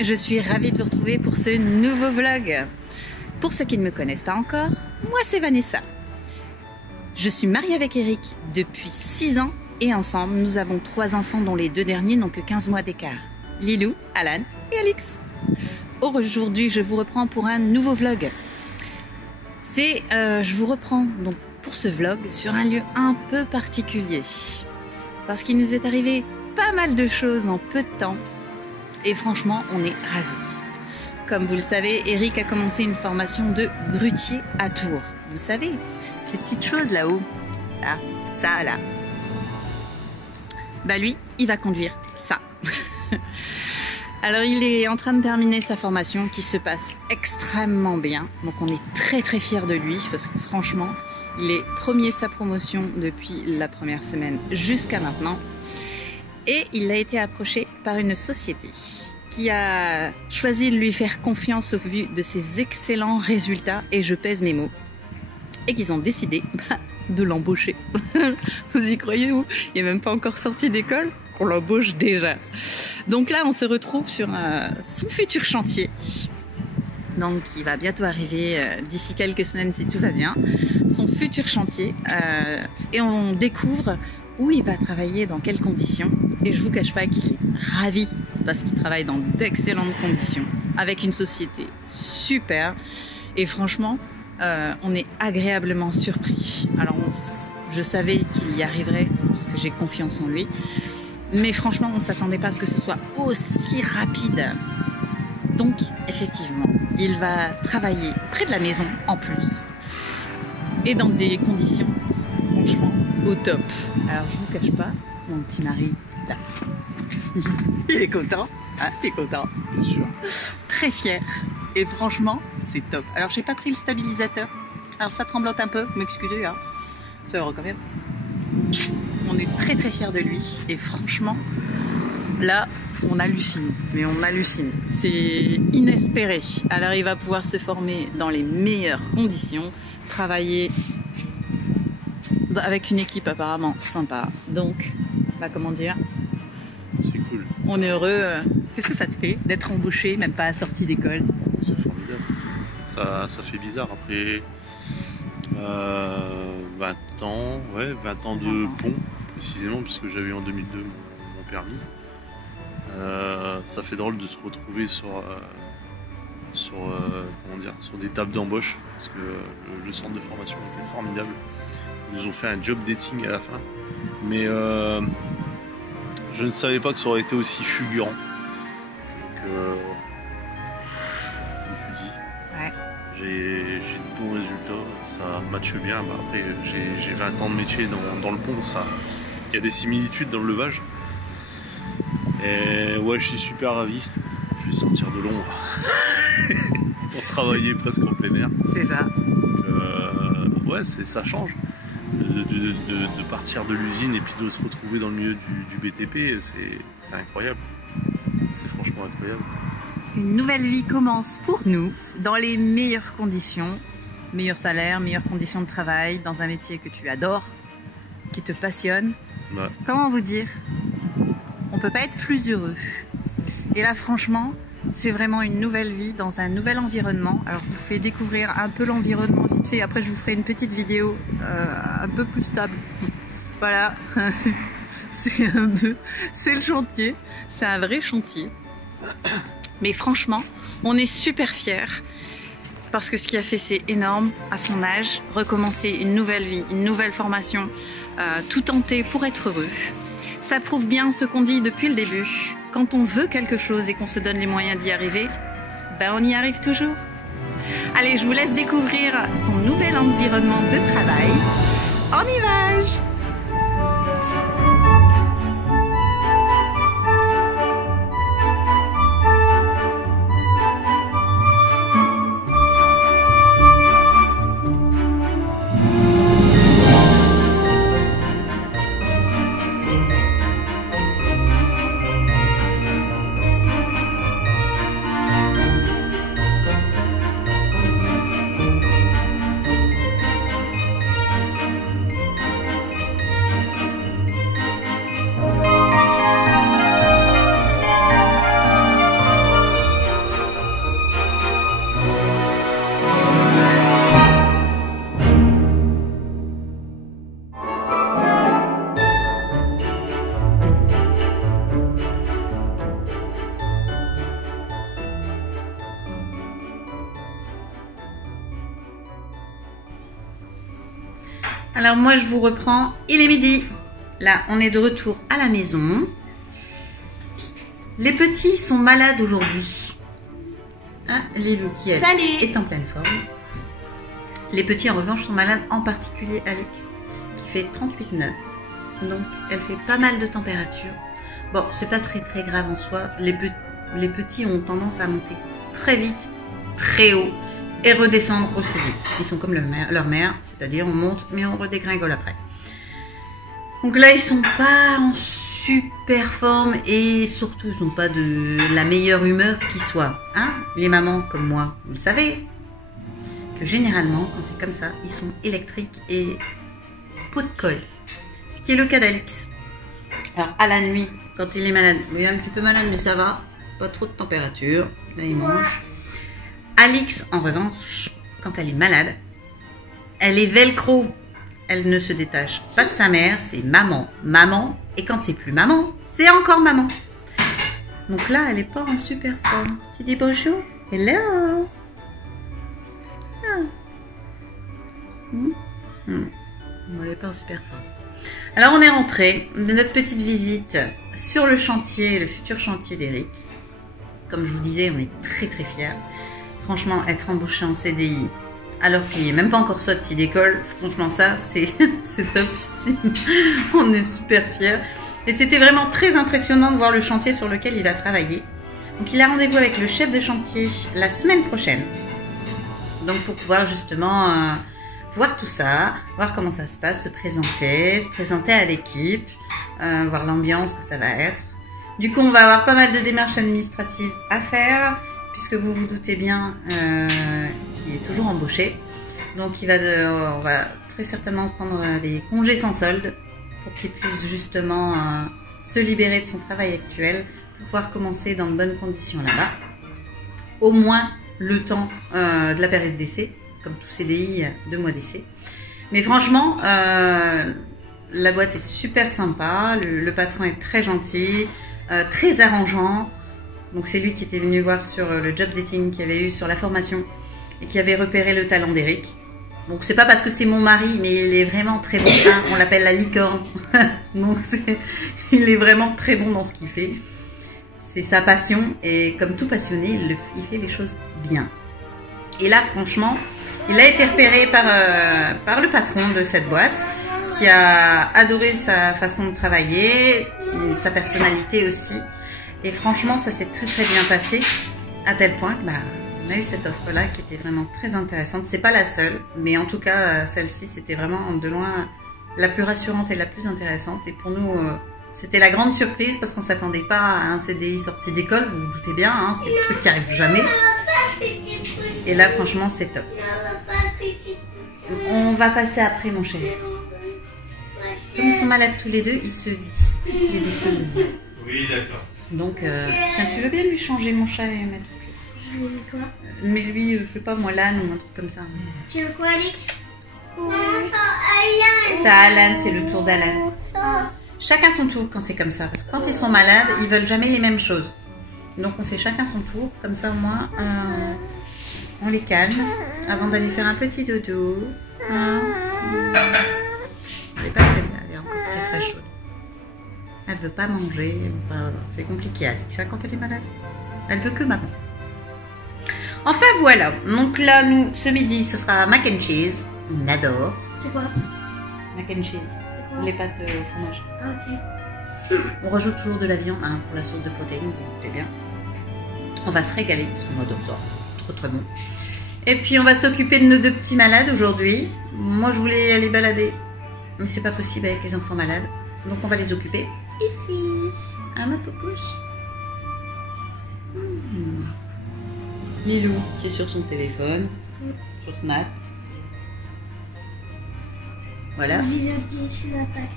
je suis ravie de vous retrouver pour ce nouveau vlog. Pour ceux qui ne me connaissent pas encore, moi c'est Vanessa. Je suis mariée avec Eric depuis 6 ans et ensemble nous avons 3 enfants dont les 2 derniers n'ont que 15 mois d'écart. Lilou, Alan et Alix. Aujourd'hui je vous reprends pour un nouveau vlog. Je vous reprends donc pour ce vlog sur un lieu un peu particulier. Parce qu'il nous est arrivé pas mal de choses en peu de temps. Et franchement, on est ravis. Comme vous le savez, Eric a commencé une formation de grutier à Tours. Vous savez, ces petites choses là-haut. Là, ça, là. Bah lui, il va conduire ça. Alors, il est en train de terminer sa formation qui se passe extrêmement bien. Donc, on est très très fiers de lui parce que franchement, il est premier sa promotion depuis la première semaine jusqu'à maintenant. Et il a été approché par une société qui a choisi de lui faire confiance au vu de ses excellents résultats, et je pèse mes mots, et qu'ils ont décidé de l'embaucher. Vous y croyez vous? Il n'est même pas encore sorti d'école, qu'on l'embauche déjà. Donc là, on se retrouve sur son futur chantier. Donc il va bientôt arriver d'ici quelques semaines si tout va bien. Son futur chantier. Et on découvre où il va travailler, dans quelles conditions. Et je vous cache pas qu'il est ravi parce qu'il travaille dans d'excellentes conditions avec une société super. Et franchement, on est agréablement surpris. Alors je savais qu'il y arriverait parce que j'ai confiance en lui. Mais franchement, on ne s'attendait pas à ce que ce soit aussi rapide. Donc, effectivement, il va travailler près de la maison en plus. Et dans des conditions, franchement, au top. Alors, je vous cache pas, mon petit mari, là, il est content. Ah, il est content. Bien sûr. Très fier. Et franchement, c'est top. Alors, j'ai pas pris le stabilisateur. Alors, ça tremblote un peu. M'excusez, hein. C'est heureux quand même. On est très très fiers de lui. Et franchement, là, on hallucine. Mais on hallucine. C'est inespéré. Alors, il va pouvoir se former dans les meilleures conditions. Travailler avec une équipe apparemment sympa. Donc, bah, comment dire, c'est cool. On est heureux. Qu'est-ce que ça te fait d'être embauché, même pas à sortie d'école? C'est formidable. Ça fait bizarre après 20 ans, ouais, 20 ans de pont précisément, puisque j'avais en 2002 mon permis. Ça fait drôle de se retrouver sur des tables d'embauche, parce que le centre de formation était formidable. Ils nous ont fait un job dating à la fin, mais je ne savais pas que ça aurait été aussi fulgurant. Donc, je me suis dit, ouais, j'ai de bons résultats, ça matche bien. Bah, après, j'ai 20 ans de métier dans le pont, il y a des similitudes dans le levage. Et ouais, je suis super ravi. Je vais sortir de l'ombre pour travailler presque en plein air. C'est ça. Donc, ouais, ça change. De partir de l'usine et puis de se retrouver dans le milieu du BTP, c'est incroyable. C'est franchement incroyable. Une nouvelle vie commence pour nous dans les meilleures conditions. Meilleur salaire, meilleures conditions de travail, dans un métier que tu adores, qui te passionne. Ouais. Comment vous dire? On peut pas être plus heureux. Et là, franchement, c'est vraiment une nouvelle vie dans un nouvel environnement. Alors, je vous fais découvrir un peu l'environnement vite fait. Après, je vous ferai une petite vidéo un peu plus stable. Voilà. C'est le chantier. C'est un vrai chantier. Mais franchement, on est super fiers. Parce que ce qu'il a fait, c'est énorme à son âge. Recommencer une nouvelle vie, une nouvelle formation. Tout tenter pour être heureux. Ça prouve bien ce qu'on dit depuis le début. Quand on veut quelque chose et qu'on se donne les moyens d'y arriver, ben on y arrive toujours. Allez, je vous laisse découvrir son nouvel environnement de travail. On y va! Alors moi je vous reprends, il est midi. Là on est de retour à la maison. Les petits sont malades aujourd'hui. Ah, Lilou qui elle est en pleine forme. Les petits en revanche sont malades, en particulier Alex qui fait 38,9. Donc elle fait pas mal de température. Bon, c'est pas très grave en soi. Les petits ont tendance à monter très vite, très haut et redescendre aussi vite. Ils sont comme leur mère, c'est-à-dire on monte mais on redégringole après. Donc là ils sont pas en super forme et surtout ils sont pas de la meilleure humeur qui soit. Hein, les mamans comme moi, vous le savez, que généralement quand c'est comme ça, ils sont électriques et pot de colle. Ce qui est le cas d'Alix. Alors à la nuit, quand il est malade, il est un petit peu malade mais ça va, pas trop de température, là il mange. Alix en revanche, quand elle est malade, elle est velcro. Elle ne se détache pas de sa mère, c'est maman, maman, et quand c'est plus maman, c'est encore maman. Donc là, elle est pas en super forme. Tu dis bonjour? Hello. Ah. Elle est pas en super forme. Alors on est rentré de notre petite visite sur le chantier, le futur chantier d'Eric. Comme je vous disais, on est très fiers. Franchement, être embauché en CDI, alors qu'il n'est même pas encore sorti d'école, franchement ça, c'est topissime. On est super fiers. Et c'était vraiment très impressionnant de voir le chantier sur lequel il va travailler. Donc il a rendez-vous avec le chef de chantier la semaine prochaine. Donc pour pouvoir justement voir tout ça, voir comment ça se passe, se présenter à l'équipe, voir l'ambiance que ça va être. Du coup, on va avoir pas mal de démarches administratives à faire, puisque vous vous doutez bien qu'il est toujours embauché. Donc on va très certainement prendre des congés sans solde pour qu'il puisse justement se libérer de son travail actuel pour pouvoir commencer dans de bonnes conditions là-bas. Au moins le temps de la période d'essai, comme tout CDI, 2 mois d'essai. Mais franchement, la boîte est super sympa, le patron est très gentil, très arrangeant. Donc c'est lui qui était venu voir sur le job dating qu'il y avait eu sur la formation et qui avait repéré le talent d'Eric. Donc c'est pas parce que c'est mon mari, mais il est vraiment très bon. Hein, on l'appelle la licorne. Donc il est vraiment très bon dans ce qu'il fait. C'est sa passion et comme tout passionné, il fait les choses bien. Et là franchement, il a été repéré par le patron de cette boîte qui a adoré sa façon de travailler, sa personnalité aussi. Et franchement, ça s'est très bien passé, à tel point que on a eu cette offre-là qui était vraiment très intéressante. C'est pas la seule, mais en tout cas, celle-ci, c'était vraiment de loin la plus rassurante et la plus intéressante. Et pour nous, c'était la grande surprise parce qu'on ne s'attendait pas à un CDI sorti d'école, vous vous doutez bien, hein, c'est le truc qui arrive jamais. Et là, franchement, c'est top. On va passer après, mon chéri. Comme ils sont malades tous les deux, ils se disputent les dessins. Oui, d'accord. Donc, tiens, tu veux bien lui changer mon chat et mettre autre chose? Je veux quoi? Mais lui, je sais pas moi, l'âne ou un truc comme ça. Tu veux quoi, Alix? Ça, Alan, c'est le tour d'Alan. Chacun son tour quand c'est comme ça. Parce que quand ils sont malades, ils veulent jamais les mêmes choses. Donc on fait chacun son tour. Comme ça, au moins, on les calme avant d'aller faire un petit dodo. Elle est pas très bien, elle est encore très chaude. Elle veut pas manger. Enfin, c'est compliqué, Alix, quand elle est malade. Elle veut que maman. Enfin voilà. Donc là, nous, ce midi, ce sera mac and cheese. On adore. C'est quoi? Mac and cheese. C'est quoi? Les pâtes au fromage. Ah, ok. On rajoute toujours de la viande hein, pour la source de protéines, vous doutez bien. On va se régaler parce qu'on adore ça. Très bon. Et puis on va s'occuper de nos 2 petits malades aujourd'hui. Moi je voulais aller balader, mais c'est pas possible avec les enfants malades. Donc on va les occuper ici. À ma poupouche. Lilou qui est sur son téléphone, sur Snap. Voilà. Vidéo de Genshin Impact.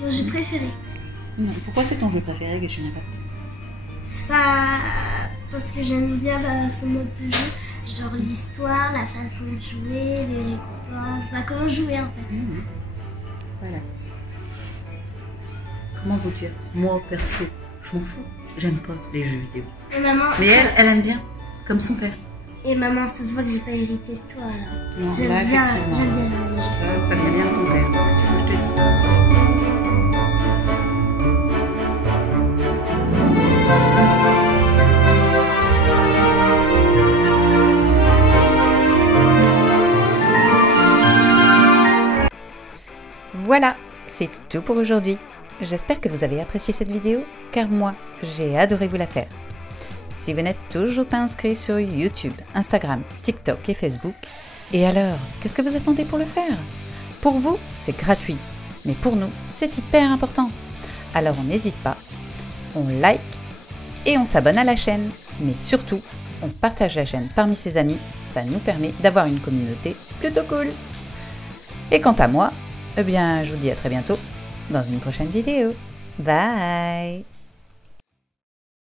Mon jeu préféré. Non, pourquoi c'est ton jeu préféré, Genshin Impact? Parce que j'aime bien son mode de jeu. Genre l'histoire, la façon de jouer, les récompenses. Comment jouer en fait. Voilà. Comment vous dire? Moi, perso, je m'en fous. J'aime pas les jeux vidéo. Et maman, Mais elle aime bien, comme son père. Et maman, ça se voit que j'ai pas hérité de toi là. Non, J'aime là, bien effectivement. lire les jeux. Ça vient bien de ton père, si tu veux, je te dis. Voilà, c'est tout pour aujourd'hui. J'espère que vous avez apprécié cette vidéo, car moi, j'ai adoré vous la faire. Si vous n'êtes toujours pas inscrit sur YouTube, Instagram, TikTok et Facebook, et alors, qu'est-ce que vous attendez pour le faire? Pour vous, c'est gratuit, mais pour nous, c'est hyper important. Alors on n'hésite pas, on like et on s'abonne à la chaîne. Mais surtout, on partage la chaîne parmi ses amis, ça nous permet d'avoir une communauté plutôt cool. Et quant à moi, eh bien, je vous dis à très bientôt dans une prochaine vidéo. Bye!